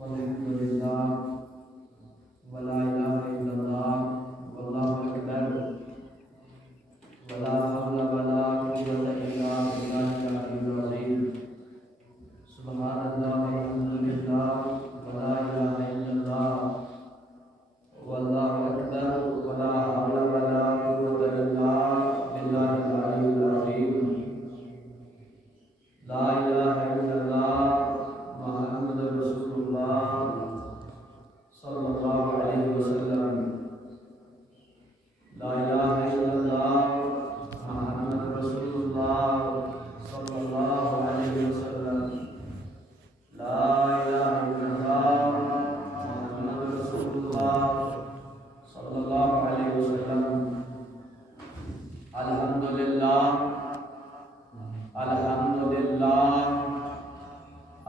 والحمد لله ولا إله إلا الله والله أكبر ولا حول ولا قوة إلا بالله العلي العظيم سبحان الله والحمد لله ولا إله إلا الله والله أكبر ولا حول ولا قوة إلا بالله العلي العظيم لا إله إلا الله محمد رسول الله صلى الله عليه وسلم لا إله إلا الله محمد رسول الله صلى الله عليه وسلم لا إله إلا الله محمد رسول الله صلى الله عليه وسلم الحمد لله الحمد لله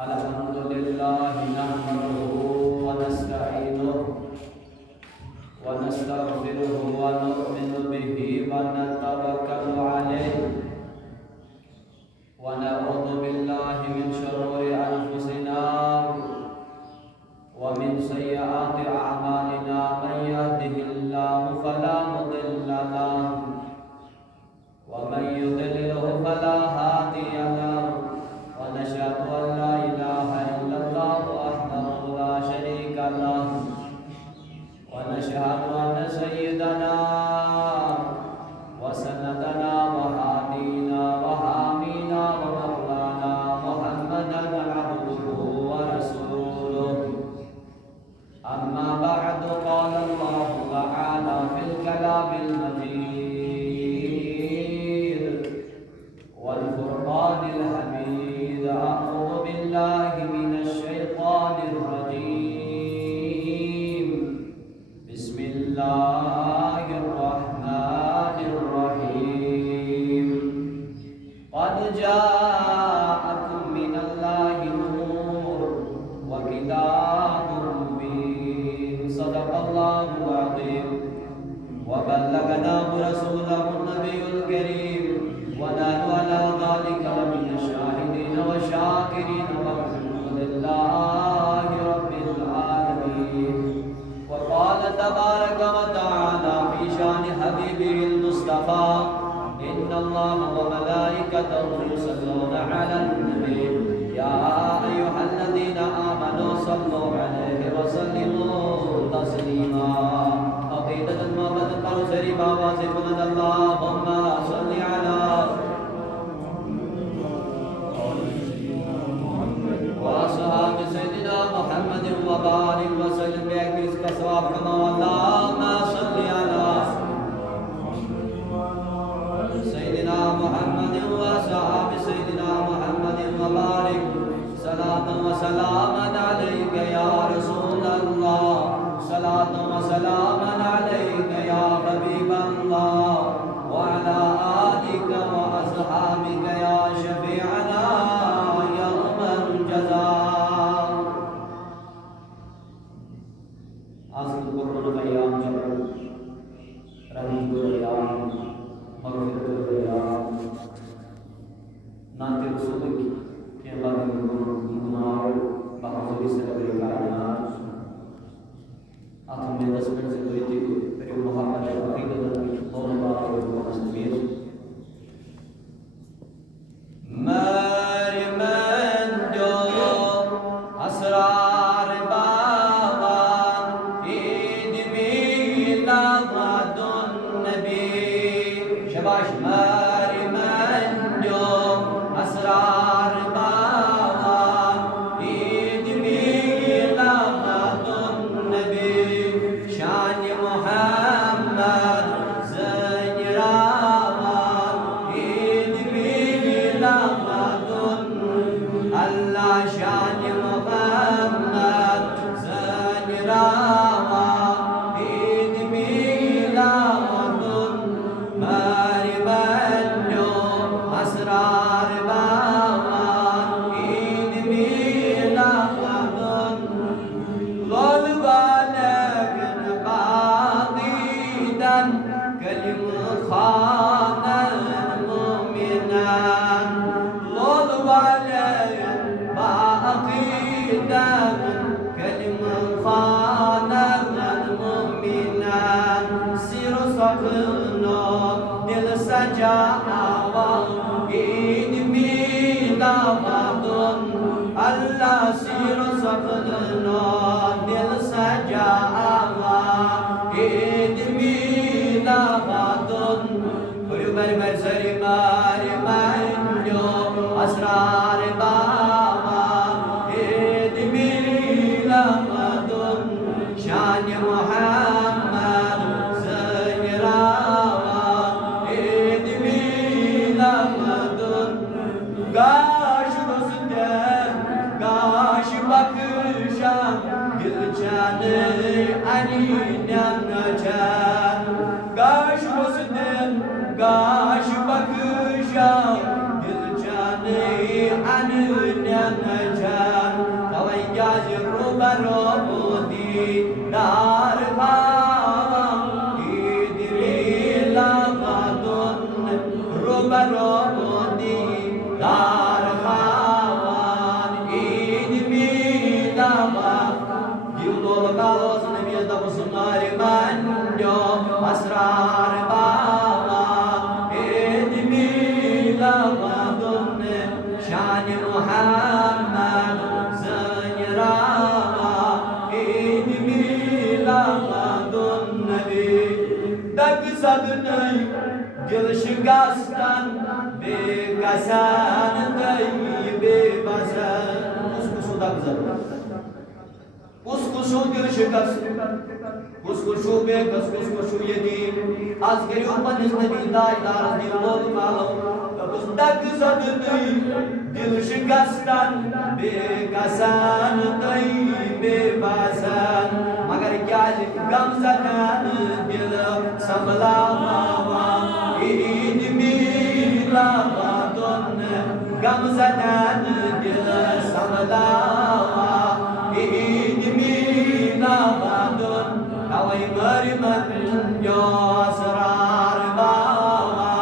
الحمد لله نحمده ونستعينه ونستغفره ونؤمن به ونتوكل عليه ونعوذ بالله من شرور أنفسنا ومن سيئات أعمالنا من يهده الله فلا مضل له ومن يضلله فلا هادي له ونشهد أن لا إله إلا الله وحده لا شريك له ونشهد أن سيدنا وسندنا وهادينا وحامينا ومولانا محمدا عبده ورسوله أما بعد قال الله تعالى في الكلام المجيد والفرقان الحميد أعوذ بالله من الشيطان الرجيم بسم الله الرحمن الرحيم قد جاءكم من الله نور وكتاب مبين صدق الله العظيم وبلغناه رسوله النبي الكريم ونحن على ذلك لمن الشاهدين والشاكرين والحمد لله رب العالمين وقال تبارك وتعالى في شان حبيبه المصطفى إن الله وملائكته يصلون على النبي يا أيها الذين آمنوا صلوا عليه وسلموا تسليما عقيدة محبت پر سری بابا سے بلند اللهم صل على وأصحاب سيدنا محمد وبارك وسلم بأكبر اس کا ثواب کما اللهم صل على سيدنا محمد وأصحاب سيدنا محمد وبارك صلاة وسلاما عليك يا رسول الله صلاة وسلاما عليك يا حبيب الله وعلى آلك وأصحابك يا شفيعنا يوم الجزاء آسل قرآن بيان جبر رحمت الأيام مغفرت الأيام نانتے رسول کی اللہ کے گناہ بحضوری سے قبل کائنات آتم میں 10 منٹ سے کوئی تھی پھر محمد عقیدت دون بار اور مستمیر مرمن جو اسرار بابا عید میلاد النبی شباش مرمن جو اسرار بابا عید میلاد النبی شان محمد زنراوان عید میلاد اللہ شان محمد زنراوان عید میلاد مرمن جو اسرار باوان عید میلاد غلبانگن باقیدن کلم خانن مؤمنان غلبانگن باقیدن اللہ سیر و سفدنو دل سجاوا عید میلادن بری بری بری سری ماری منجو اسرار بابا عید میلادن شان محمد زہراوا عید میلادن گاش رسدن گاش بکشان دل جانے علی نمجان گاش رسدن گاش بکشان دل جانے علی نمجان توائی جاز روبرو بودی دار بابا عید میلادن روبرو بودی دار خاوان عید میلادن دیولو لگالوز نمیز دا مسمار منجو اسرار بابا عید میلادن شان محمد زہراوا عید میلادن نبی دگ زد نئی دل شکستن بے کسان دئی بے بسن اس کو دگ زد اس کو دل شکست اس کو بے کس اس کو یتیم از گریو پنس نبی دائی دار دل لوگ مالو اس دگ زد نئی دل شکستن بے کسان دئی بے بسن مگر کیا غم زدن دل سنبھلا ماوا عید میلادن غم زدن دل سنبھلا عید میلادن توائی مری منجو اسرار بابا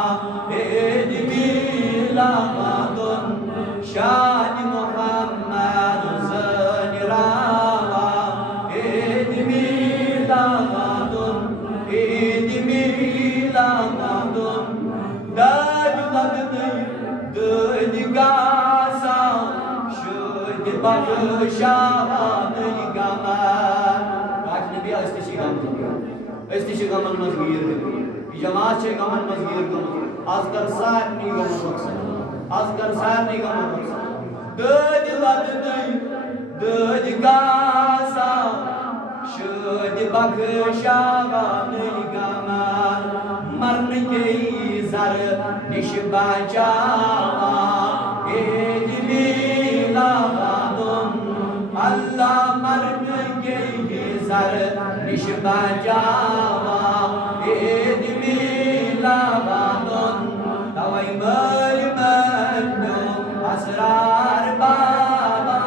عید میلادن شان محمد زہراوا عید میلادن عید میلادن داد لگنی داد گاسا شد بخشان گمان آج نبی استشی گمان مزگیر جماعت چه گمان مزگیر گمان از کر سارنی گمان مقصد از کر سارنی گمان مقصد داد لگنی داد گاسا شد بخشان گمان مرن کے زر نش بچاوا عید میلادن اللہ مرن کے زر نش بچاوا عید میلادن توائی مری منجو اسرار بابا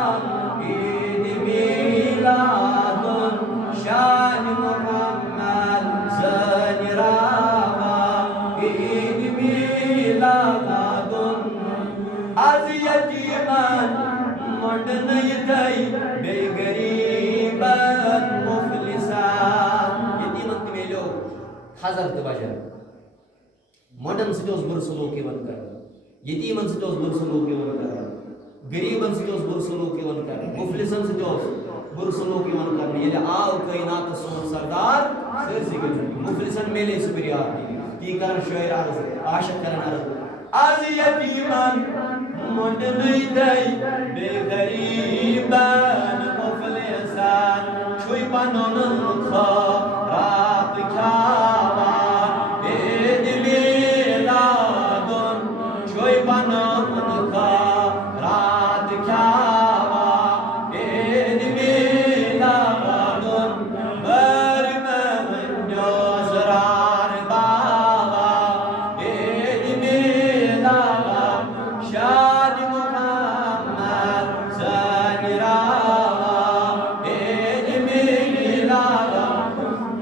عید میلادن شان محمد زہراوا عید میلادن از یتیمان مڈن یتائی بے غریبان مفلسان یتیمان تمیلو حضرت بجر مڈن سٹوز برسلوکی ون کر یتیمان سٹوز برسلوکی ون کر غریبان سٹوز برسلوکی ون کر مفلسان سٹوز برسلوکی ون کر یہ آو کائنات سون سردار سرسی گجو مفلسان میلے سپریار تی کرن شعر عرض عاشق کرن عرض از یتیمان مڈن یتائی بے غریبان مفلسان چھوئی پانون خورات کھاوان عید میلادن چھوئی پانون خورات کھاوان عید میلادن مری منجو اسرار بابا عید میلادن شان محمد زہراوا عید میلادن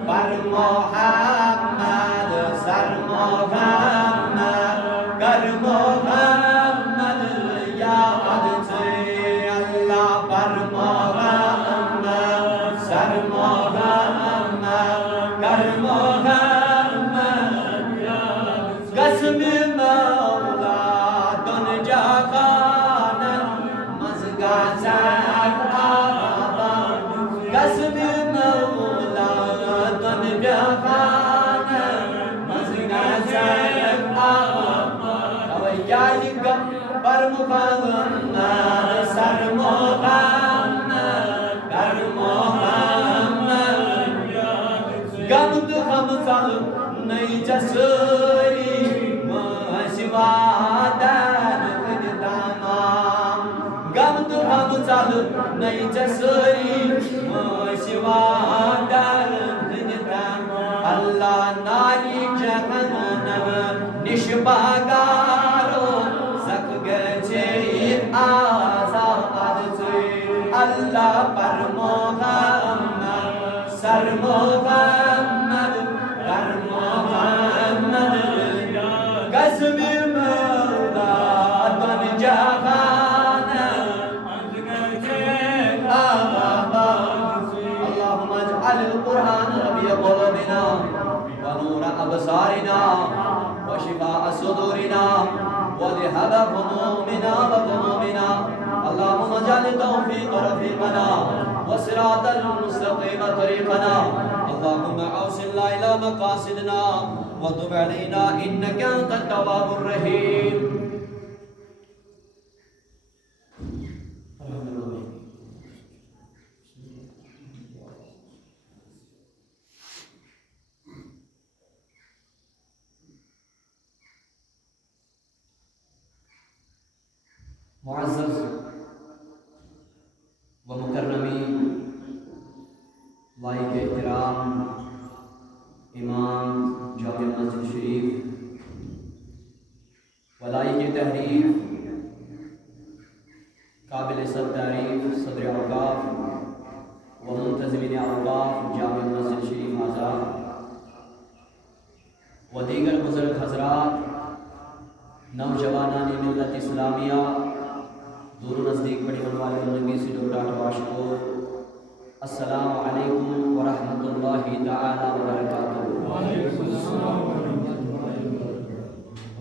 پر محمد سر محمد گر محمد یاد سے اللہ پر محمد سر محمد گر محمد قسم مولا دن جاکان مزگا Allah nari jahannam nishbagaro zak geceit azad Allah par Muhammad sar Muhammad par Muhammad Gazmi Mawla dan jahan Allahumma ij'al al-Qur'an rabi'a qulubina wa nura absarina wa shifaa'a sudurina wa dhahaba humumina wa ghumumina Allahumma ij'al tawfiq rafiqana wa siratal mustaqim tariqana Allahumma awsilna ila maqasidina wa tub alayna innaka antat tawwabur rahim معزز و مکرمین لائق احترام امام جامع مسجد شریف و لائق تحریف قابل سب تعریف صدر اوقاف و منتظمین اوقاف جامع مسجد شریف آزاد و دیگر بزرگ حضرات نوجوانان ملت اسلامیہ دور و نزدیک بڑی منوال نبی سے ڈوٹا واشکو السلام علیکم ورحمۃ اللہ تعالی وبرکاتہ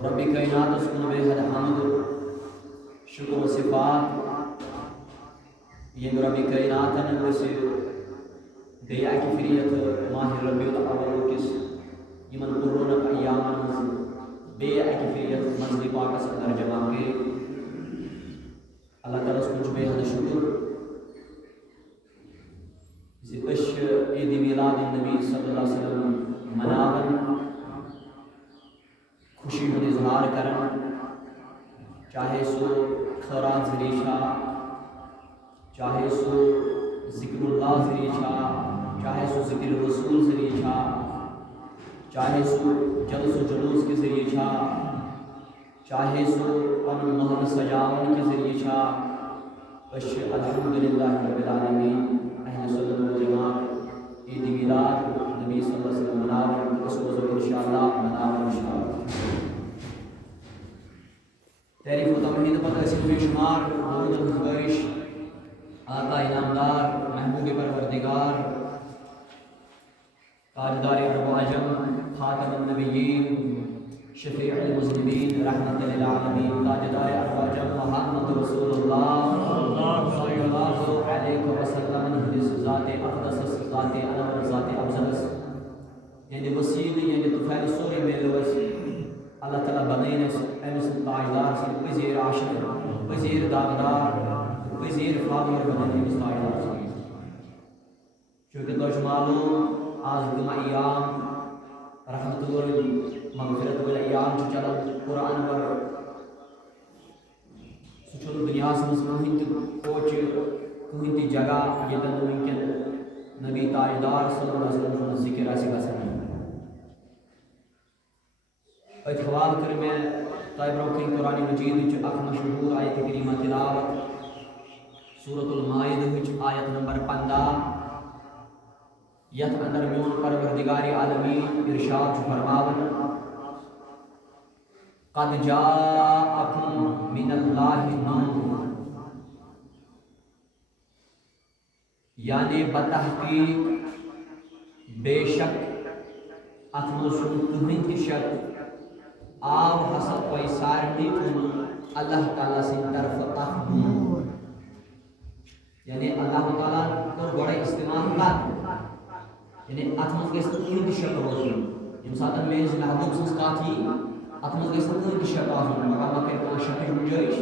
رب کائنات اس کو بے حد حمد شکر و صفات یہ رب کائنات نے اسے دیا کی فریت ماہ ربیع الاول کس یمن قرون ایام بے کی فریت منزل پاک سے اندر جمع کے اللہ تعالیٰ اس کو بے حد شکر عید میلاد النبی صلی اللہ علیہ وسلم مناون خوشی ہند اظہار کرن چاہے سو خیرات ذریعہ چاہے سو ذکر اللہ ذریعہ چاہے سو ذکر رسول ذریعہ چاہے سو جلوس و جلوس کے ذریعہ چاہے سو پن محل سجاون کے ذریعہ الحمدللہ رب العالمین اہل سنت والجماعت عید میلاد نبی صلی اللہ علیہ وسلم مناون اس کو انشاءاللہ مناون انشاءاللہ تعریف و تمہید پر اس بے شمار درود و گزارش آقا انعامدار محبوب پروردگار تاجدار عرب و عجم خاتم النبیین شفیع المذنبین رحمت للعالمین تاجدار عرب و عجم محمد رسول اللہ صلی اللہ علیہ وسلم حدیث ذات اقدس ذات انور ذات افضل یعنی وسیل یعنی طفیل سوری میں لوس اللہ تعالیٰ بنین امس تاجدار سے وزیر عاشق وزیر داغدار وزیر فاضل بنین امس تاجدار سے چونکہ دوش معلوم آج دم ایام رحمت مغفرت والایام جو چلن قرآن پر سچل دنیا سے مہین پوچ کہیں تی جگہ یتن ممکن نبی تاجدار صلی اللہ علیہ وسلم ذکر ایسی گسن اتحوال کر میں طائب روکیں قرآن مجید جو اخ مشہور آیت کریمہ تلاوت سورة المائدہ آیت نمبر 15 یت اندر میون پروردگار عالمین ارشاد فرماون قد جاءکم من اللہ نور یعنی بتحقیق بے شک اتمسن تہند شک آو حسد کوئی سارنی کن اللہ تعالیٰ سے طرف اخ نور یعنی اللہ تعالیٰ کو بڑے استعمال کر یعنی اتمنز گیس تین شک روزن یم ساتن میز محبوب سنس کاتی اتمنز گیس تین شک روزن مگر مکر کو شک گنجائش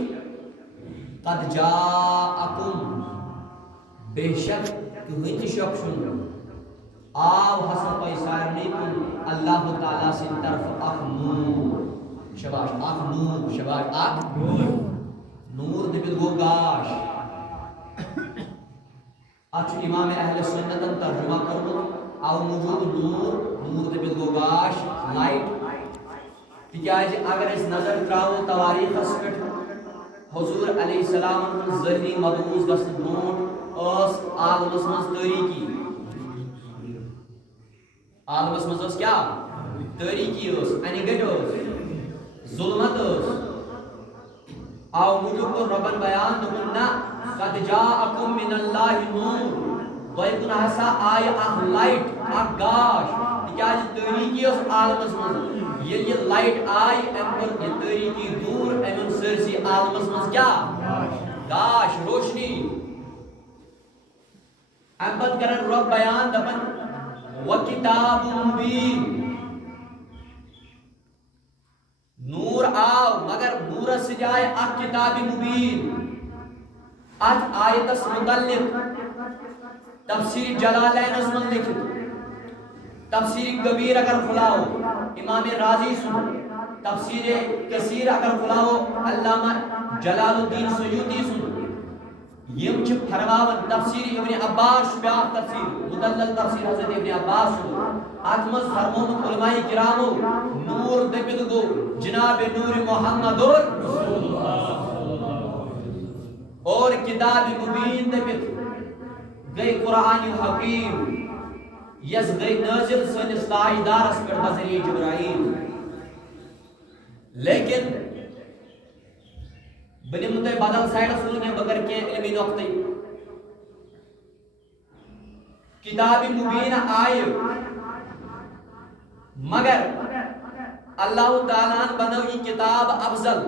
قد جاءکم بے شک کہیں شک سن آو حسن پیسارنی کن اللہ تعالیٰ سے طرف اخ نور شباش اخ نور شباش اخ نور دبت گو گاش اچھ امام اہل سنت ترجمہ کرو او موجود نور دبت گو گاش لائٹ تکیاز اگر اس نظر تراو تواریخ اسپٹ حضور علیہ السلام ظہری مبعوث گژھنہٕ برونٛٹھ ٲس عالمس منٛز تٲریٖکی عالمس منٛز ٲس کیٛاہ تٲریٖکی ٲس انہِ گٔٹۍ ٲس ظُلمت ٲس آو موٗجوٗب کوٚر رۄبن بیان دوٚپُن نہ قد جاءکم من اللہ نور تۄہہِ کُن ہسا آیہِ اکھ لایٹ اکھ گاش تِکیٛازِ تٲریٖکی ٲس عالمس منٛز ییٚلہِ یہِ لایٹ آیہِ أمۍ کوٚر یہِ تٲریٖکی دوٗر أمۍ اوٚن سٲرسٕے عالمس منٛز کیٛاہ گاش روشنی اَمہِ پتہٕ کرن رۄب بیان دپن وَکِتابٌ مُبیٖن نور آو مگر نورس سۭتۍ آیہِ اکھ کِتابِ مُبیٖن اتھ آیتس متعلق تفسیر جلالینس منٛز لیکھِتھ تفسیر کبیر اگر کھلاو امام رازی سن تفسیر کثیر اگر کھلاو علامہ جلال الدین سیوطی سن یم چھ فرماون تفسیر ابن عباس بیاکھ تفسیر مدلل تفسیر حضرت ابن عباس اتھ منٛز فرمومُت علماء کرامو نور دٔپِتھ گوٚو جناب نور محمد اور کتاب مبین دٔپِتھ گئی قرآن حکیم یس گئی نازل سٲنِس تاجدارس پٮ۪ٹھ بذریعہ جبرائیل لیکن بہٕ نِمہٕ تۄہہِ بدل سایڈس کُن کینٛہہ بہٕ کرٕ کینٛہہ علمی نۄقطہٕ کتاب مبین آیہِ مگر اللہ تعالیٰ بنٲو یہِ کتاب افضل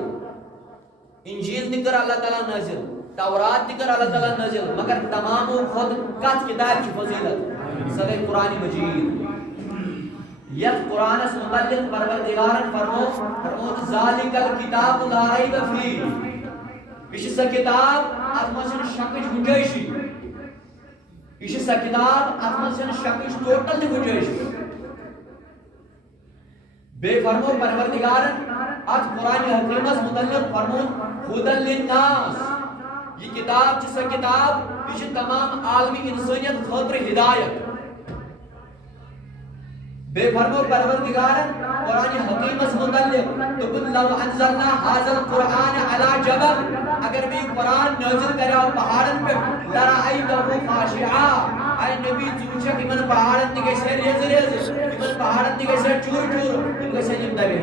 انجیل تہِ کٔر اللہ تعالیٰ نٲزِل تورات تہِ کٔر اللہ تعالیٰ نٲزِل مگر تمامو کھۄتہٕ کتھ کتابہِ چھِ فضیلت سۄ گٔے قرآن مجید یتھ قرآنس متعلق پروردگارن فرموت ذالک الکتاب لا ریب فیہ یہ چھِ سۄ کتاب اتھ منٛز چھنہٕ شکٕچ گُنجٲیشی یہ چھِ سۄ کتاب اتھ منٛز چھنہٕ شکٕچ ٹوٹل تہِ گُنجٲیشی بیٚیہِ فرمو پروردگارن اتھ قرآن حکیمس متعلق فرموت ھدی للناس یہ کتاب چھِ سۄ کتاب یہ چھِ تمام عالمی انسانیت خٲطرٕ ہدایت بے فرمو پروردگارن قرآن حکیمس متعلق دوٚپُن لو انزلنا ھذا القرآن علی جبل اگر میں یہ قرآن نازل کریاو پہاڑن پہ لرأیتہ خاشعا اے نبی ژٕ وٕچھکھ یمن پہاڑن تہِ گژھِ ہے ریزٕ ریزٕ یمن پہاڑن تہِ گژھِ ہے چوٗر چوٗر یِم گژھن یِم دبے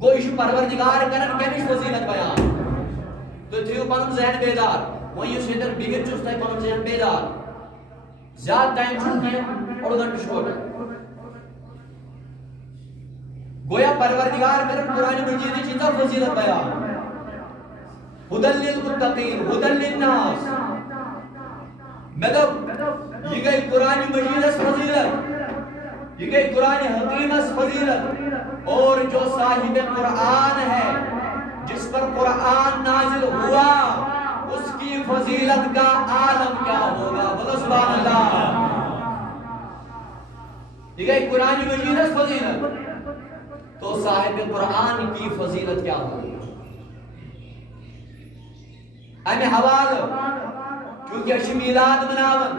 گوٚو یہِ چھُ پروردگار کران کمِچ فضیلت بیان تُہۍ تھٲیِو پنُن ذہن بیدار وۄنۍ یُس ییٚتٮ۪ن بِہِتھ چھُ سُہ تھایہِ پنُن ذہن بیدار زیادٕ ٹایم چھُنہٕ کینٛہہ اوٚڑ گنٹہٕ چھُ ٹوٹل گویا پروردگار کرن قرآن مجیدٕچ ییٖژاہ فضیلت بیان ھدی للمتقین ھدی للناس مےٚ دوٚپ یہِ گٔے قرآن مجیدس فضیلت یہ گئی قرآن حکیمس فضیلت اور جو صاحب قرآن ہے جس پر قرآن نازل ہوا اس کی فضیلت کا عالم کیا ہوگا بولو سبحان اللہ یہ گئی قرآن مجیدس فضیلت تو صاحب قرآن کی فضیلت کیا ہوگی امی حوالہ کیونکہ اچھی میلاد مناون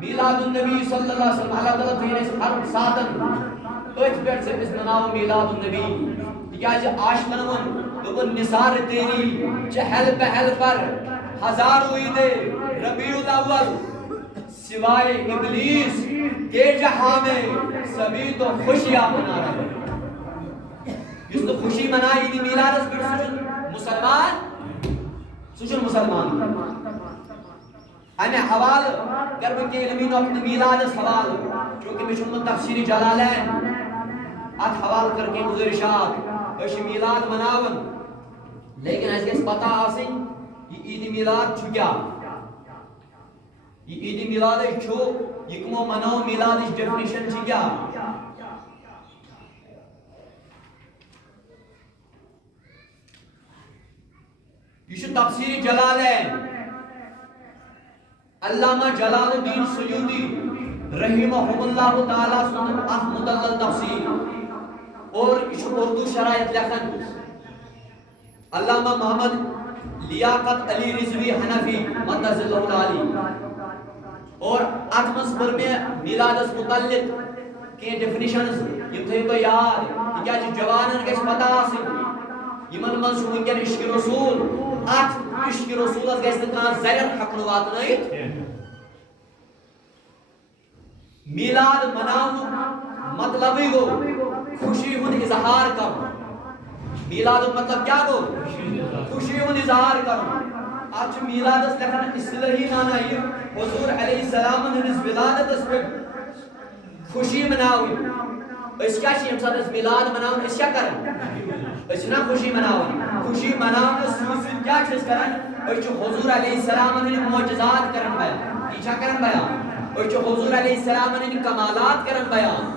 میلاد النبی صلی اللہ علیہ وسلم اللہ تعالیٰ تھین ہر ساتن اتھ پہ سے اس مناو میلاد النبی تکیاز عاشقن ون دوپن نثار تیری چہل پہل پر ہزاروں عید ربیع الاول سوائے ابلیس کے جہاں میں سبھی تو خوشیاں منا رہے جس تو خوشی منائی عید میلاد اس پر سجن مسلمان سجن مسلمان ہمیں حوال کرو کہ علمی نوقت میلاد اس حوال چونکہ میں چھوڑ تفسیر جلالین ات حوال کر کے گزرشات اش میلاد مناون لیکن اس گژھِ پتہ آسٕنۍ یہ عید میلاد چھُ کیا یہ عید میلاد چھُ یہ کمو منو میلادٕچ ڈیفینیشن چھِ کیا یہ چھُ تفسیر جلالین علامہ جلال الدین سیوطی رحمہ اللہ تعالیٰ سن اخ مدلل تفسیر اور یہ چھُ اردو شرائط لکھن علامہ محمد لیاقت علی رضوی حنفی مدث اللہ علی اور اتمس پر میں میلادس متعلق کی ڈیفینیشنز یم تھیو تو یاد تکیازِ جوانن گژھِ پتہ آسٕنۍ یمن منٛز چھُ وٕنکٮ۪ن عشق رسول ات عشق رسولس گژھِ نہٕ کانٛہہ زرٮ۪ر ہٮ۪کُن واتنٲیِتھ میلاد مناونُک مطلبٕے گوٚو خوشی ہُنٛد اظہار کرُن میلادُک مطلب کیا گوٚو خوشی ہُنٛد اظہار کرُن اتھ چھُ میلادس لیکھان اصطلاحی معنی یہِ حضور علیہ السلامن ہٕنٛدِس ولادتس پٮ۪ٹھ خوشی مناوٕنۍ أسۍ کیٛاہ چھِ ییٚمہِ ساتہٕ أسۍ میلاد مناوان أسۍ کیٛاہ کران أسۍ چھِنا خوشی مناوان خوشی مناونس سۭتۍ سۭتۍ کیٛاہ چھِ أسۍ کران أسۍ چھِ حضور علیہ السلامن ہٕنٛدۍ معجزات کران بیان یہِ چھا کران بیان أسۍ چھِ حضور علیہ السلامن ہٕنٛدۍ کمالات کران بیان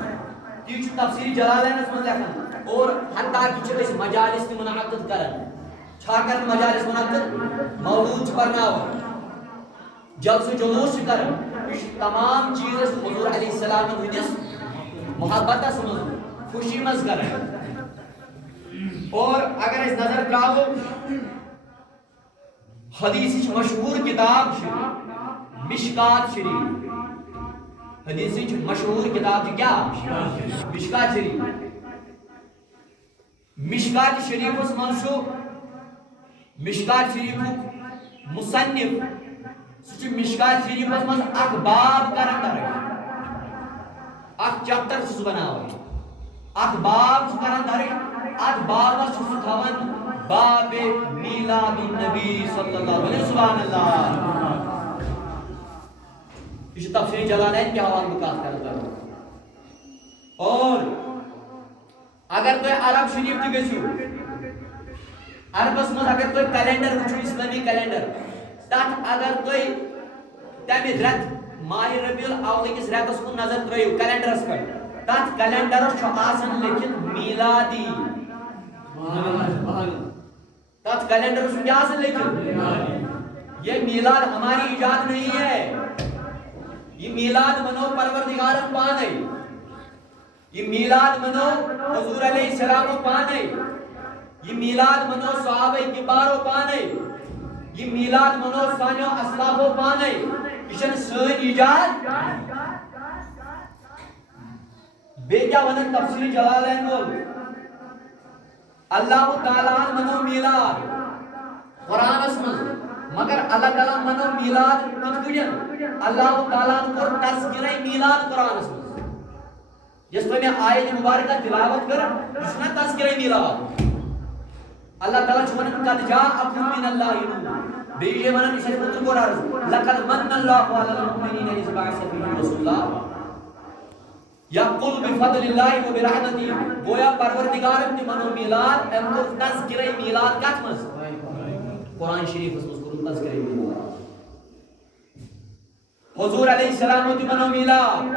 تی چھُ تفسیر جلالینس منٛز لیکھان اور حتیٰ کہ چھِ أسۍ مجالس تہِ منعقد کران چھا کران مجالس منعقد مولود چھِ پرناوان جلسہٕ جلوس چھِ کران یہ چھِ تمام چیز أسۍ حضور علیہ السلامن ہٕنٛدِس محبتس منٛز خوشی منٛز کران اور اگر أسۍ نظر تراوو حدیثٕچ مشہوٗر کتاب چھِ مشکات شریف حدیثٕچ مشہوٗر کتاب چھِ کیٛاہ مشکات شریف مشکات شریفس منٛز چھُ مشکات شریفُک مصنف سُہ چھُ مشکات شریفس منٛز اکھ باب کران درج اکھ چیپٹر چھُ سُہ بناوان اکھ باب چھُ کران درج اتھ بابس چھُ سُہ تھاوان باب میلاد النبی صلی اللہ علیہ سبحان اللہ یہ چھُ تفسیر جلالین کے حوالہ بہ کتھ کران اور اگر تُہۍ عرب شریف تہِ گٔژھِو عربس منٛز اگر تُہۍ کیلنڈر وٕچھِو اسلامی کیلنڈر تتھ اگر تُہۍ تمہِ رٮ۪تہٕ ماہِ ربیع الاول کِس رٮ۪تس کُن نظر ترٲیِو کیلنڈرس پٮ۪ٹھ تتھ کیلنڈرس چھُ آسان لیکھِتھ میلادی تتھ کیلنڈرس چھُ کیا آسان لیکھِتھ یہ میلاد ہماری ایجاد نہیں ہے یہ میلاد منو پروردگارن پانے یہ میلاد منو حضور علیہ السلام پانے یہ میلاد منو صحابہ کبارو پانے یہ میلاد منو سانیو اسلافو پانے یہ چھنہٕ سٲنۍ ایجاد بیٚیہِ کیٛاہ ونان تفسیر جلالین وول اللہ تعالیٰ منو میلاد قرآنس منٛز مگر اللہ تعالیٰ منو میلاد کِتھ کٔنۍ اللہ تعالیٰ کوٚر تذکرے میلاد قرآنس منٛز یۄس تۄہہِ مےٚ آیت مبارکہ تلاوت کٔر یہِ چھُنا تذکرے میلاد اللہ تعالیٰ چھُ ونان قد جاءکم من اللہ نور بیٚیہِ چھُ ونان یہِ چھُ اَسہِ اوترٕ عرض لقد من اللہ علی المؤمنین اذ بعث فیہم رسولا یقل بفضل اللہ وبرحمتہ گویا پروردگارن تہِ منو میلاد أمۍ کوٚر تذکرے میلاد کتھ منٛز قرآن شریفس منٛز کوٚرُن تذکرے میلاد حضور علیہ السلام تہِ منو میلاد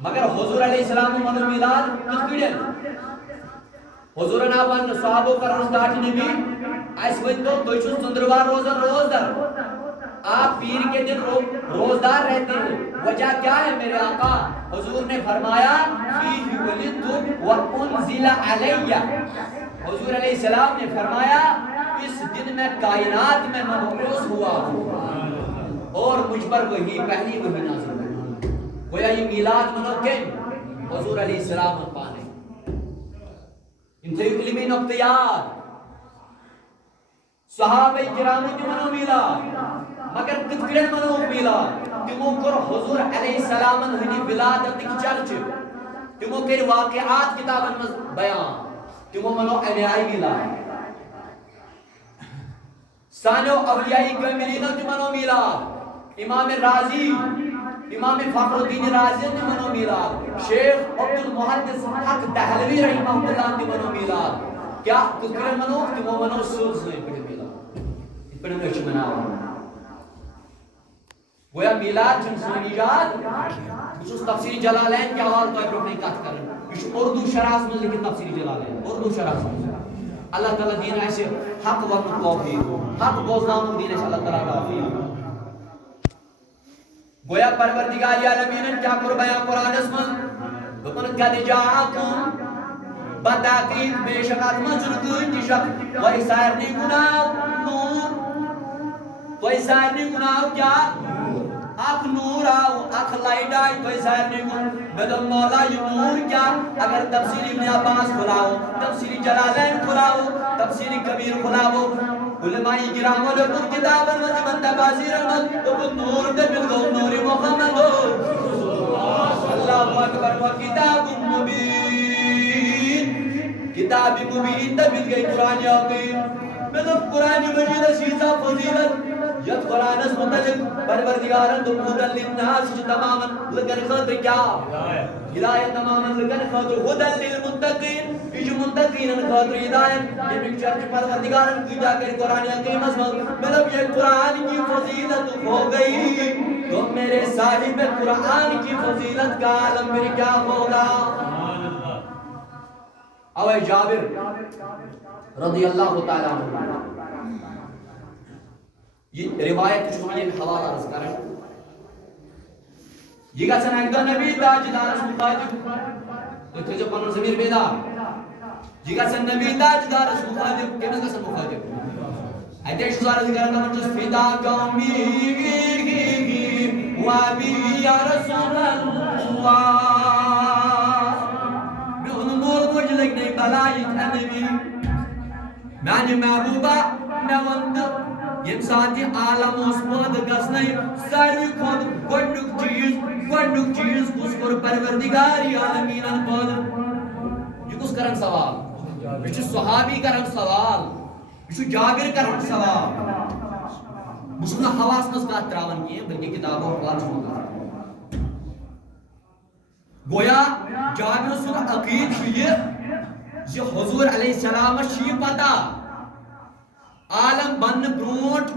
مگر حضور علیہ السلام منو میلاد کِتھ کٔنۍ حضور آو وننہٕ صحابو کرو سٹارٹ نبی اَسہِ ؤنۍتو تُہۍ چھِو ژٔنٛدٕروار روزان روزدر آپ پیر کے دن روزدار رہتے ہیں وجہ کیا ہے میرے آقا حضور نے فرمایا فیہ ولدت وانزل علیہ حضور علیہ السلام نے فرمایا اس دن میں کائنات میں مبعوث ہوا ہوں اور مجھ پر وہی پہلی وہی نازل ہوئی گویا یہ میلاد منو کم حضور علیہ السلام پانے ان تھیو علمی نقطہ یاد صحابہ کرامو تہِ منو میلاد مگر کِتھ کٔنۍ منو میلاد تِمو کوٚر حضور علیہ السلامن ہٕنٛدِ ولادتٕکۍ چرچہِ تِمو کٔرۍ واقعات کتابن منٛز بیان تِمو منو امہِ آیہِ میلاد سانیو اولیاء کاملینو تہِ منو میلاد امام رازی امام فخر الدین رازی تہِ منو میلاد شیخ عبد المحدث حق دہلوی رحمہ اللہ تہِ منو میلاد کیا کتکرن منو تمو منو سوز نہیں پڑھ ملا پڑھ نش مناو گویا میلاد چھن سون ایجاد بس تفسیر جلالین کے حوالے تو برونٹھ کت کرن یہ اردو شرح من لکھت تفسیر جلالین اردو شرح اللہ تعالی دین اسہ حق ون توفیق حق بوزناون دین اس اللہ تعالی توفیق گویا پروردگار عالمین کیا کر بیان قرآن اس من دپن قد جاءکم بتاقید بے شک اتمن چھ شک وہی سارنی گناہ نور توئی سارنی گناہ کیا اخ نور آو اخ لائٹ آئی توئی سارنی گناہ بدل مولا یہ نور کیا اگر تفسیر ابن عباس کھلاو تفسیر جلالین کھلاو تفسیر کبیر کھلاو علماء کرام لکن کتابا وزمن تفاسیر المد وقت نور دبل گو نور محمد اللہ اکبر و کتاب مبین کتاب مبین دبل گئی قرآن یقین مطلب قرآن مجید سیزا فضیلت یت قرآن اس متعلق پروردگارن تو ہدن للناس تماما لگن خاطر کیا ہدایت تماما لگن خاطر ہدن للمتقین یہ متقین خاطر ہدایت یہ پکچر پروردگارن کی جا کر قرآن حکیم اس مطلب یہ قرآن کی فضیلت ہو گئی تو میرے صاحب قرآن کی فضیلت کا عالم پھر کیا ہوگا اوے جابر رضی اللہ تعالیٰ عنہ یہ روایت چھو یہ حوالہ رس کریں یہ گھن اکدہ نبی تاجدار مخاطب تو جو پنر ضمیر بیدار یہ گھن نبی تاجدار مخاطب کیمس گھن مخاطب ایتے شزار ذکر نمبر جس فدا قومی وابی یا رسول اللہ بہن مول مجھ لگنے بلائیت انبی میانی محبوبہ نوند یم ساتھ عالم اس پود گسنائی ساروی خود گوڑنک چیز کس کر پروردگاری عالمین پود یہ کس کرن سوال یہ صحابی کرن سوال یہ جابر کرن سوال مجھے حواس مز کات تراون کی بلکہ کتابوں حوال چھو گویا جابر سن عقید یہ حضور علیہ السلام شی پتا عالم بن برونٹ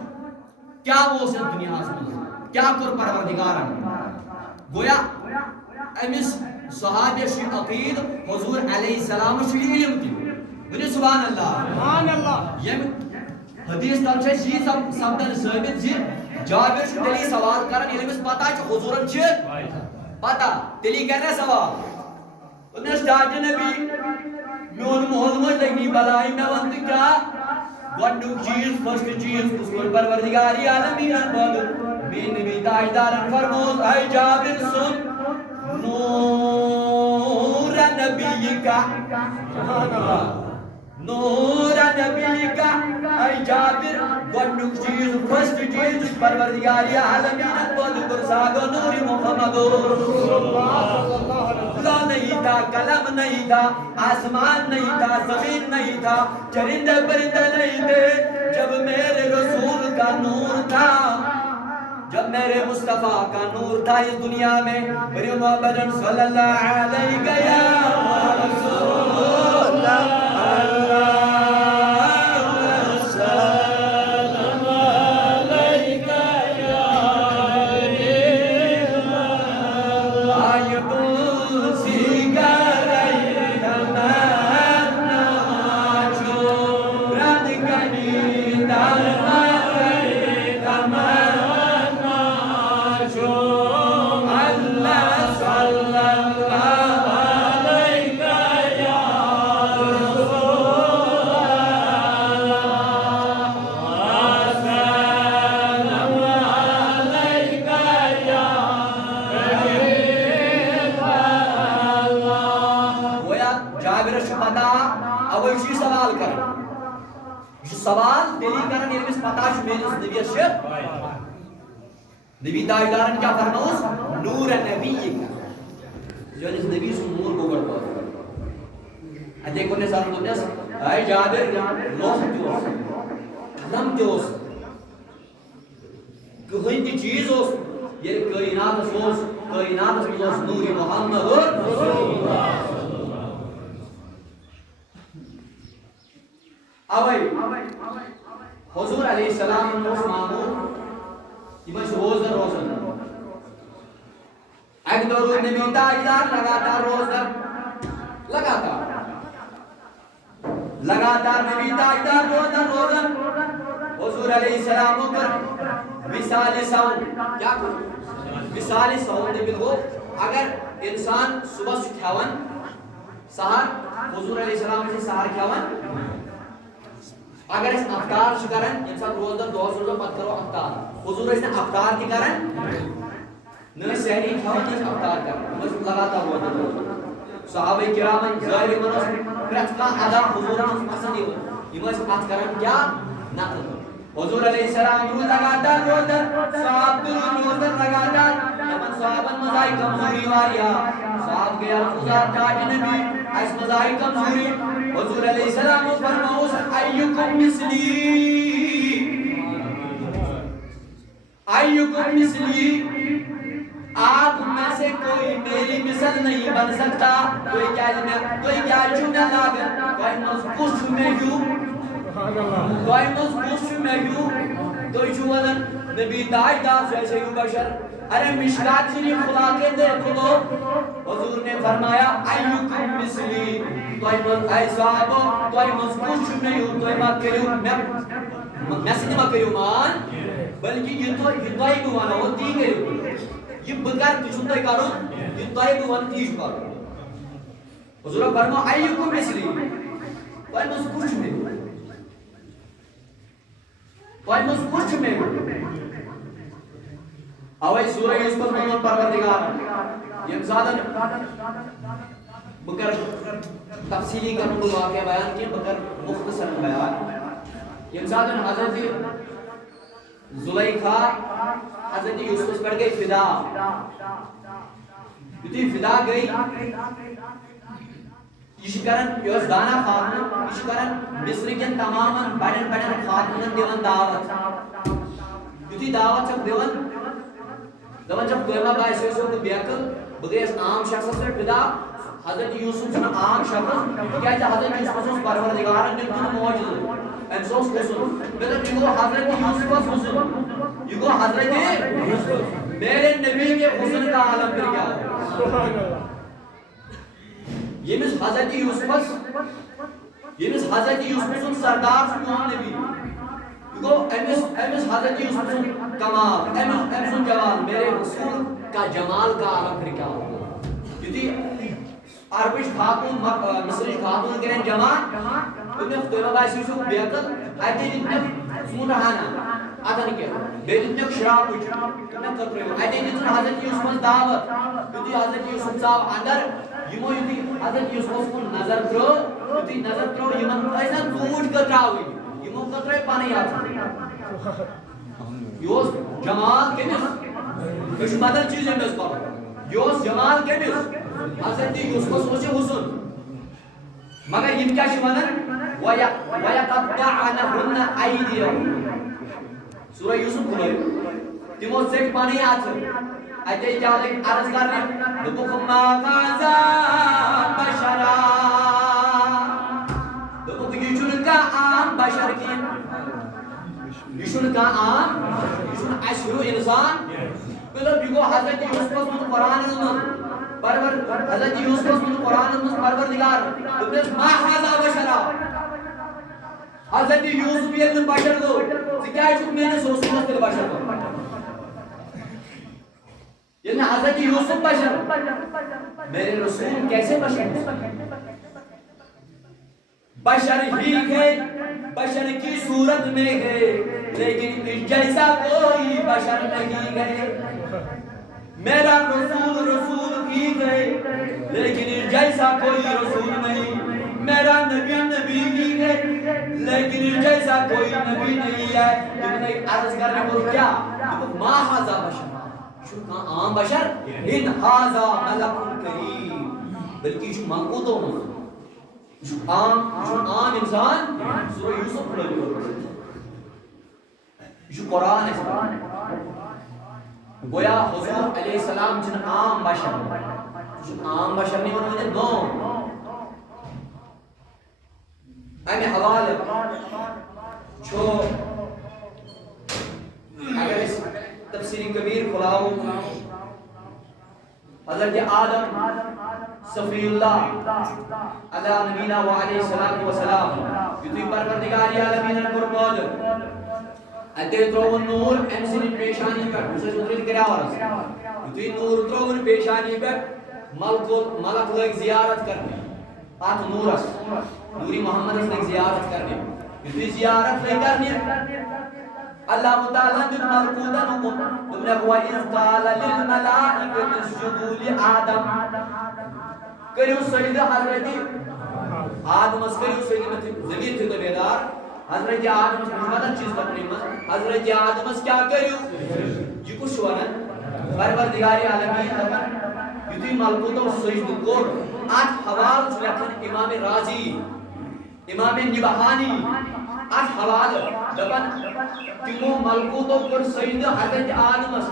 کیا وہ سے دنیا میں کیا کر پروردگارن گویا امس صحابہ شی عقید حضور علیہ السلام شی علم کی ونی سبحان اللہ یم حدیث تل چھ جی سبدن ثابت جی جابر چھ تیلی سوال کرن علمس پتہ چھ حضورن چھ پتہ تیلی کرنے سوال انس ڈاٹ نبی میون محل مجھ لگنی بلائی میں وقت کیا گوڑنک چیز فرسٹ چیز اس کو پروردگاری عالمین پد بین نبی تاجدارن فرموز اے جابر سن نور نبی کا نور نبی کا اے جابر گوڑنک چیز فرسٹ چیز پروردگاری عالمین پد برساگو نور محمد اللہ نہیں تھا کلم نہیں تھا آسمان نہیں تھا زمین نہیں تھا چرندے پرندے نہیں تھے جب میرے رسول کا نور تھا جب میرے مصطفیٰ کا نور تھا اس دنیا میں بری محمد صلی اللہ علیہ وسلم سوال دلی کرن یلمس پتہ چھ میرس نبیس چھ نبی تاجدارن کیا فرموس نور نبی کا یعنی نبی سن نور کو گڑ پا ادے کو نے سال دوس اے جابر لوح دوس قلم دوس کوئی دی چیز اس یہ کائنات سوس کائنات سوس نور محمد رسول اللہ اوے حضور علیہ السلام اس معمول یہ روزدر روزن ایک دو روز نبی تاجدار لگاتار روزدر لگاتار نبی تاجدار روزدر روزن حضور علیہ السلام پر مثال سون کیا کرو مثال سون بالگو اگر انسان صبح سے کھاون سحر حضور علیہ السلام سے سحر کھاون اگر اس افطار کرن انسان روزدر دو روزہ پتہ کرو افطار حضور اس نے افطار کی کرن نہ سحری کھاون نہ افطار کرن بس لگاتار روزدر صحابہ کرام ظاہر منس پرت کا ادا حضور پسند یہ بس بات کرن کیا نہ حضور علیہ السلام روز لگاتار روزدر صاحب روزدر لگاتار یمن صحابن مزائی کمزوری واریا صاحب گیا خدا تاج نبی اس مزائی کمزوری حضور علیہ السلام فرماؤ ایکم مثلی آپ میں سے کوئی میری مثل نہیں بن سکتا کوئی کیا چھو میں لاغر کوئی مذکوش میں یوں کوئی چھو ونن نبی تاج دار جیسے یوں بشر ارے مشکات شریف کھلا کے دیکھو حضور نے فرمایا ایکم مثلی اے صحابہ توئی مذکوش میں یوں توئی ما کریو میں سے ما کریو مان بلکہ یہ توئی بوانا ہو تی کریو یہ بکر کچھن توئی کرو یہ توئی بوانا تیش کرو حضور فرمایا ایکم مثلی توئی مذکوش میں اوائی سورہ یوسف میں پروردگار یہ زادن بکر تفصیلی کرنے کو واقعہ بیان کیا بکر مختصر بیان یہ زادن حضرت زلیخا حضرت یوسف پر گئی فدا یتی فدا گئی یہ کرن یوس دانا خاتون یہ کرن مصر کے تماما بڑن خاتونن دیون دعوت یتی دعوت چک دیون دون جب دویمہ باعث کو بیکل بگیس عام شخص سے فدا حضرت یوسف چھنا عام شخص کیا ہے حضرت یوسف اس پروردگارن نے تم معجزہ انسوس حسن مطلب یہ حضرت یوسف حسن یہ حضرت یوسف میرے نبی کے حسن کا عالم پھر کیا ہے یہ مس حضرت یوسف سردار سنون نبی گو امس حضرت یوسف کمال امس جمال میرے رسول کا جمال کا عالم پھر کیا ہوگا یدی عربش خاتون مصرش خاتون کریں جمع انہیں دویمہ باعث یوسف بیقل ایتے جتنے سون رہانا آدھا کیا بیدتنے شراب کنہ کترے ایتے جتنے حضرت یوسف دعوت یدی حضرت یوسف صاحب اندر یمو یدی حضرت یوسف کو نظر کرو یمن ایسا دوٹ کتراوی یمو کترے پانی آتا یوس جمال کمیس کچھ بدل چیزیں میں اس پر یوس جمال کمیس حضرت یوسف سوچے حسن مگر یہ کیا شمانن وَيَقَطَّعَنَهُنَّ أَيْدِيَهُمْ سورہ یوسف کھلائے تیمو سیک پانی آتا ایتے جالے عرض کرنے دبکم ما قَازَا بَشَرَا دبکم یشن کا عام بشر کی یشن کا عام یشن اشرو انسان مطلب یہ حضرت یوسف من قرآن حضرت یوسف من قرآن پروردگار دبنس ما قَازَا بَشَرَا حضرت یوسف یہ بشر دو سکیائی چک میں نے سوچ سمجھتے بشر دو یعنی حضرت یوسف بشر میرے رسول کیسے بشر بشر ہی گئے بشر کی صورت میں گئے لیکن اس جیسا کوئی بشر نہیں گئے میرا رسول ہی گئے لیکن اس جیسا کوئی رسول نہیں میرا نبی ہی ہے لیکن اس جیسا کوئی نبی نہیں ہے لیکن عرض کرنے کو کیا ما حاضا بشر شکا عام بشر ان حاضا ملک کریم بلکہ شکا مانکو تو عام انسان سورہ یوسف پڑھا جو قرآن ہے گویا حضور علیہ السلام جن عام بشر نہیں ہونا مجھے نو امہ حوالہ چھو اگر اس تفسیر کبیر کھلاؤ حضرت آدم صفی اللہ علیہ نبینا و علیہ السلام وسلام یتھی پروردگار عالمین قربان اتے ترون نور امسن پیشانی پر اسے ذکر کریا ورس یتھی نور ترون پیشانی پر ملک لگ زیارت کرنے ات نورس نوری محمد لگ زیارت کرنے یتھی زیارت لگ کرنے اللہ تعالیٰ نے ملکوتا حکم تم نے وَإِذْ قَالَ لِلْمَلَائِكَةِ اسْجُدُوا لِآدَمَ کریو سجدہ حضرت آدم اس کریو سجدہ زمین تھی تو بیدار حضرت آدم اس مدد چیز کرنے میں حضرت آدم اس کیا کریو جی کچھ شوانا پروردگار عالمین دفن یدھی ملکوتا سجدہ کور آج حوال چلکن امام راضی امام نبہانی آج حوال دفن تمو ملکوتو پر سجدہ حضرت آدم اس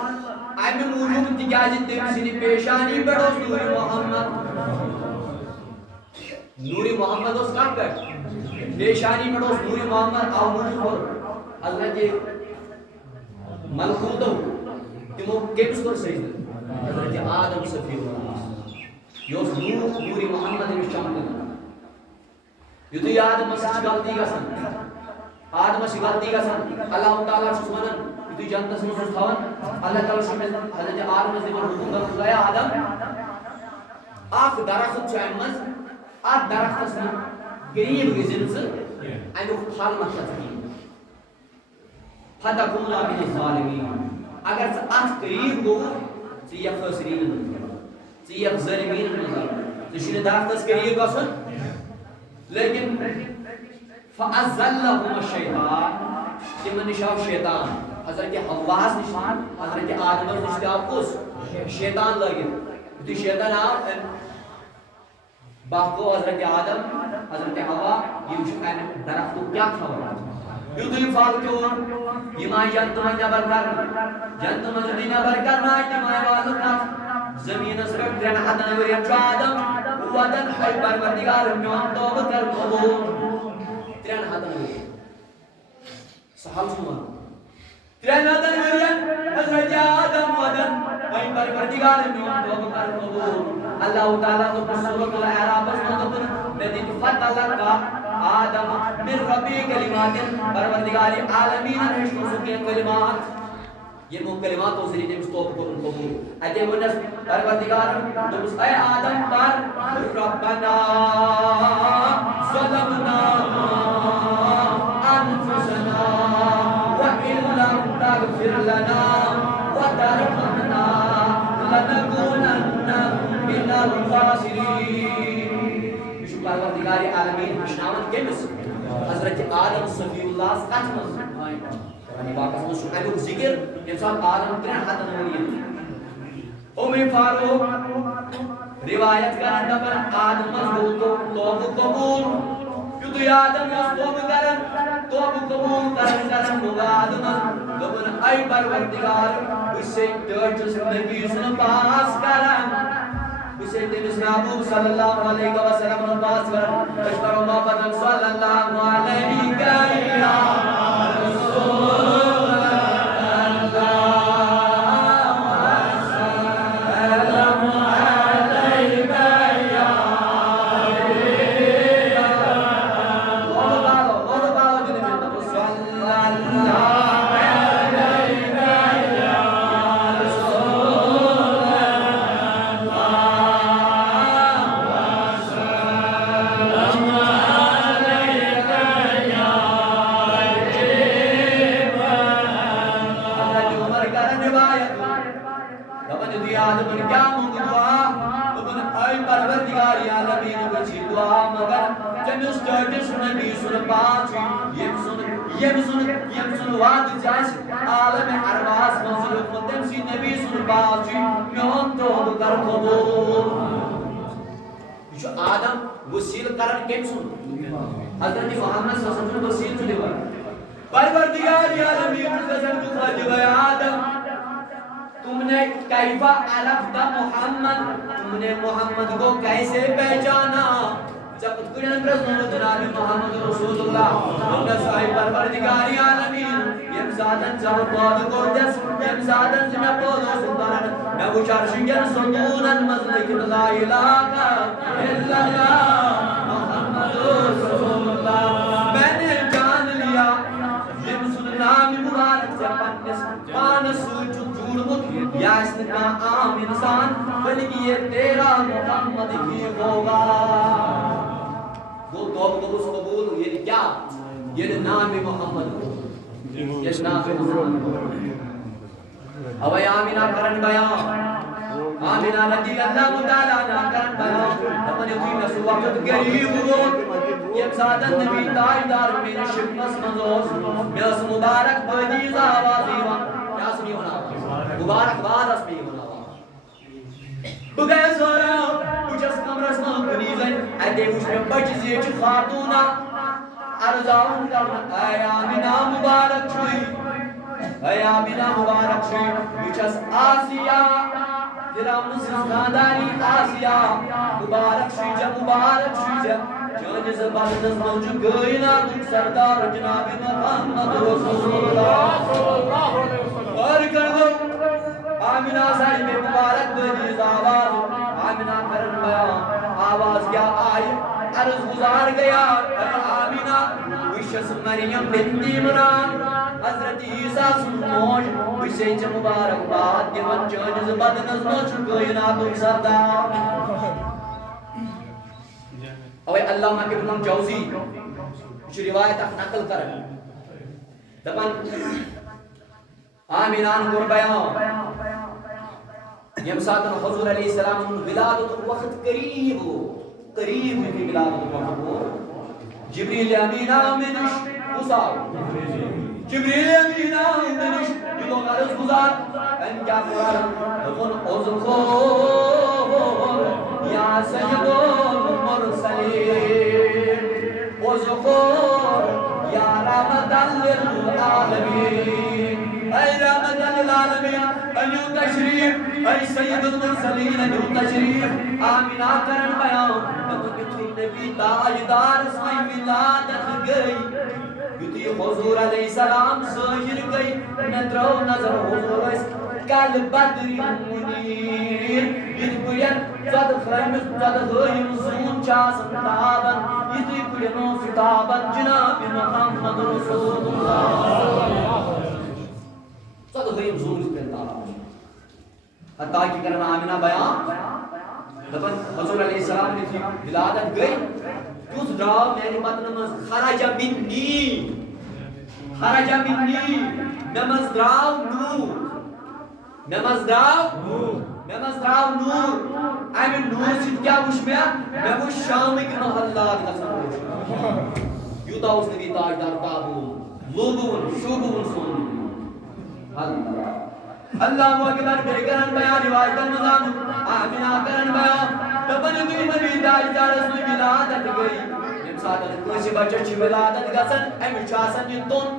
آئیم موجود تکیازی تمسینی پیشانی بڑھوس نوری محمد نوری محمد اس کام کر پیشانی بڑھوس نوری محمد آو موجود پر حضرت ملکوتو تمو کیمس پر سجدہ حضرت آدم صفی اللہ یوس نوری محمد مشامل یدو آدم اس غلطی کا سن آدم اس غلطی کا سن اللہ تعالیٰ سبحانہ یدو جنت سمجھ تھاون اللہ تعالیٰ سبحانہ حضرت آدم اس دیگر حکم کرتا ہے آدم آخ درخت چاہمز آخ درخت اس نے قریب گزن سے اینو پھل مطلب کی فتکون من الظالمین اگر آخ قریب گو سیخ خسرین سیخ ظالمین سیشن درخت اس قریب گسن لیکن فَأَزَّلَّهُمَ الشَّيْطَانِ تمن نشاو شیطان حضرت حواس نشان حضرت آدم نشاو کس شیطان لگے تو شیطان آپ باقو حضرت آدم حضرت حوا یہ وشکان درختو کیا کھاوا یو دوی فالکو یہ مائی جنت من جبر کرنا جنت من دینا برکر نا یہ مائی والکا زمین سرک درن حدن وریم چو آدم ودن حی پروردگار میوان توب کر قبول ترین حدن وریم سحال سنوان ترین حدن وریم حضرت آدم ودن حی پروردگار میوان توب کر قبول اللہ تعالیٰ تو سورۃ الاعراف اس مطلب ندیت فتلق آدم من ربی کلمات پروردگار عالمین رشت سکین کلمات یہ وہ کلمات ہو سری نے مستوب کو ان قبول اتے ونس پروردگار تم اے آدم پر ربنا ظلمنا انفسنا وان لم تغفر لنا وترحمنا لنكونن من الخاسرين بشو پروردگار عالمین مشناون کیمس حضرت آدم صفی اللہ قتمز یعنی واقعہ سمجھ شکر ہے ذکر انسان آدم ترین حدن ہوئی امی فاروق روایت کرنے پر آدم مزدور تو توب قبول کیوں تو آدم اس توب کرن توب قبول کرن ہوگا آدم دبن ای پروردگار اسے ٹرچس نبی سن پاس کرن اسے تیمس محبوب صلی اللہ علیہ وسلم پاس کرن اشتر محبت صلی اللہ علیہ وسلم عالم ارواس منظر فتم سی نبی سن باجی میون توب کر قبول جو آدم وسیل کرن کیم سن حضرت محمد صلی اللہ علیہ وسلم وسیل چھ دیوار پروردگار عالمین حضرت خواجہ آدم تم نے کیفا عرفت محمد تم نے محمد کو کیسے پہچانا سبت کنن برزنو جناب محمد رسول اللہ ہمیں صاحب پروردگاری عالمین یم ذاتن زب پود گودس یم ذاتن زم پود سلطان میں وہ چارشنگن سلطونن مزلک لا الہ الا اللہ محمد رسول اللہ میں نے جان لیا یم سننام مبارک سے پنس پانس جوڑمت یا اس کا عام انسان بلکہ یہ تیرا محمد ہی ہوگا وہ تو اس قبول یہ کیا یہ نام محمد یہ نام محمد اب آمینہ کرن بیان آمینہ رضی اللہ تعالیٰ عنہ کرن بیان اپنے دین سے وقت قریب ہو یہ سادن نبی تاجدار میں شمس منزوز میں اس مبارک بدیز آوازی کیا سنی ہونا مبارک باد اس میں ہونا بگئے سورا اچھس کمرس میں کنیزیں ایتے کچھ میں بچ زیچ خاتونہ ارزاؤں کرنا اے آمینہ مبارک چھوئی اے آمینہ مبارک چھوئی اچھس آسیہ تیرا مسلم خاندانی آسیہ مبارک چھوئی مبارک چھوئی جان زبردست موجود گوئینا تک سردار جناب محمد رسول اللہ اور کر دو آمینہ سائی میں مبارک بدیز آواز آمینہ کرن بیان آواز کیا آئی عرض گزار گیا آمینہ وشس مریم بنت عمران حضرت عیسیٰ سنوش وشے چھ مبارک بات دیون جان زبردست موجود گوئینا تک سردار اوے علامہ ابن جوزی جو روایت نقل کر دپن آمینان گر بیان یم ساتن حضور علیہ السلام ولادت وقت قریب ہو قریب میں ولادت وقت ہو جبریل امینہ منش گزار جبریل امینہ منش جو غرض گزار ان کیا قرآن دفن عزخور یا سید المرسلین عزخور یا رحمت للعالمین اے رحمت للعالمین انیو تشریف اے سید المرسلین انیو تشریف آمینہ کرن بیان نبی کتنی نبی تاجدار اسمائی ولادت گئی یتی حضور علیہ السلام ظاہر گئی نظر و نظر حضور اس کل بدری منیر یتی کلین زد خیمس زد غیم زون چاسم تابن یتی کلینو ستابن جناب محمد رسول اللہ زد غیم زون اس تابن حتیٰ کی کرنا آمینہ بیان دبن حضور علیہ السلام نے ولادت گئی کیوں دراؤ میری بات نماز خرج منی نماز دراؤ نور نماز دراؤ نور ایمن نور سید کیا وش میں وش شام کی محلات گژھان یوتا اس نبی تاجدار تابون لوبون شوبون سون اللہ اکبر بیگران بیان روایتن مزان آمینہ کرن بیان دبن دوی نبی تاجدار اس میں ولادت گئی یم ساتھ کسی بچہ چھ ولادت گژھن امی چاسن یہ تون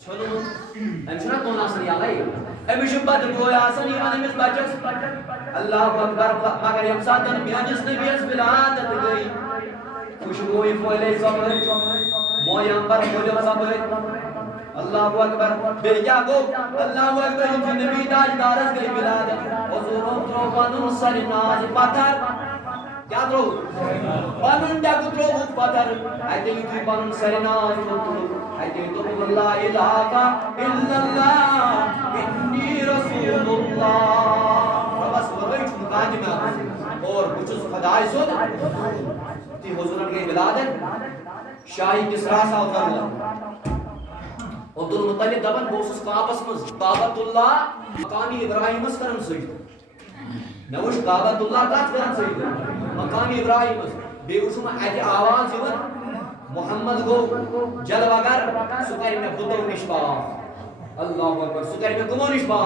چھنو امی چھنا تون آسن یا گئی امی شبت گویا آسن یہ امس بچس اللہ اکبر مگر یم ساتھ میانس نبی اس ولادت گئی خوشبوئی پھولے صبر مویم پر پھولے صبر اللہ اکبر بے کیا گو اللہ اکبر جو نبی تاجدار اس گئی ولادت حضوروں ترو پانون سری ناز پتھر کیا ترو پانون ڈاکو ترو بھوک پتھر ایتے ہی تھی پانون سری ناز ایتے ہی تو اللہ الہ الا اللہ انی رسول اللہ بس وہی چھنکاج میں اور کچھ خدای سود تھی حضورن گئی ولادت شاہی کسرا سا اتر عبد المطلب دبن بوسس کعبس مز کعبۃ اللہ مقامی ابراہیم اس کرن سجد نوش کعبۃ اللہ کات کرن سجد مقامی ابراہیم اس بے وشم ایت آواز یون محمد گو جلوگر سکر میں بوتو نشپا اللہ اکبر سکر میں کمو نشپا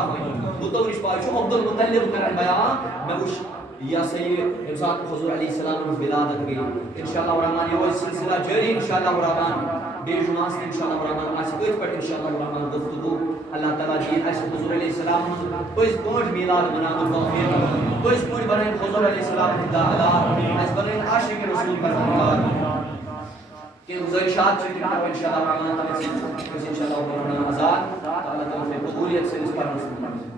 بوتو نشپا چھ عبد المطلب کرن بیان نوش یا سید انسان حضور علیہ السلام ولادت گئی انشاءاللہ الرحمن یہ سلسلہ جاری انشاءاللہ الرحمن بے جمعہ سے انشاءاللہ الرحمن آج کل پر انشاءاللہ الرحمن گفتگو اللہ تعالیٰ دین اس حضور علیہ السلام پٔزۍ پٲٹھۍ میلاد مناونُک توفیٖق پٔزۍ پٲٹھۍ بنٲیِن حضور علیہ السلام ہٕنٛدۍ داعدار اَسہِ بنٲیِن عاشق رسول پروردگار کہ گزارشات سے کہ انشاءاللہ رحمان تعالیٰ سے انشاءاللہ پڑھنا آزاد اللہ تعالیٰ سے قبولیت سے اس پر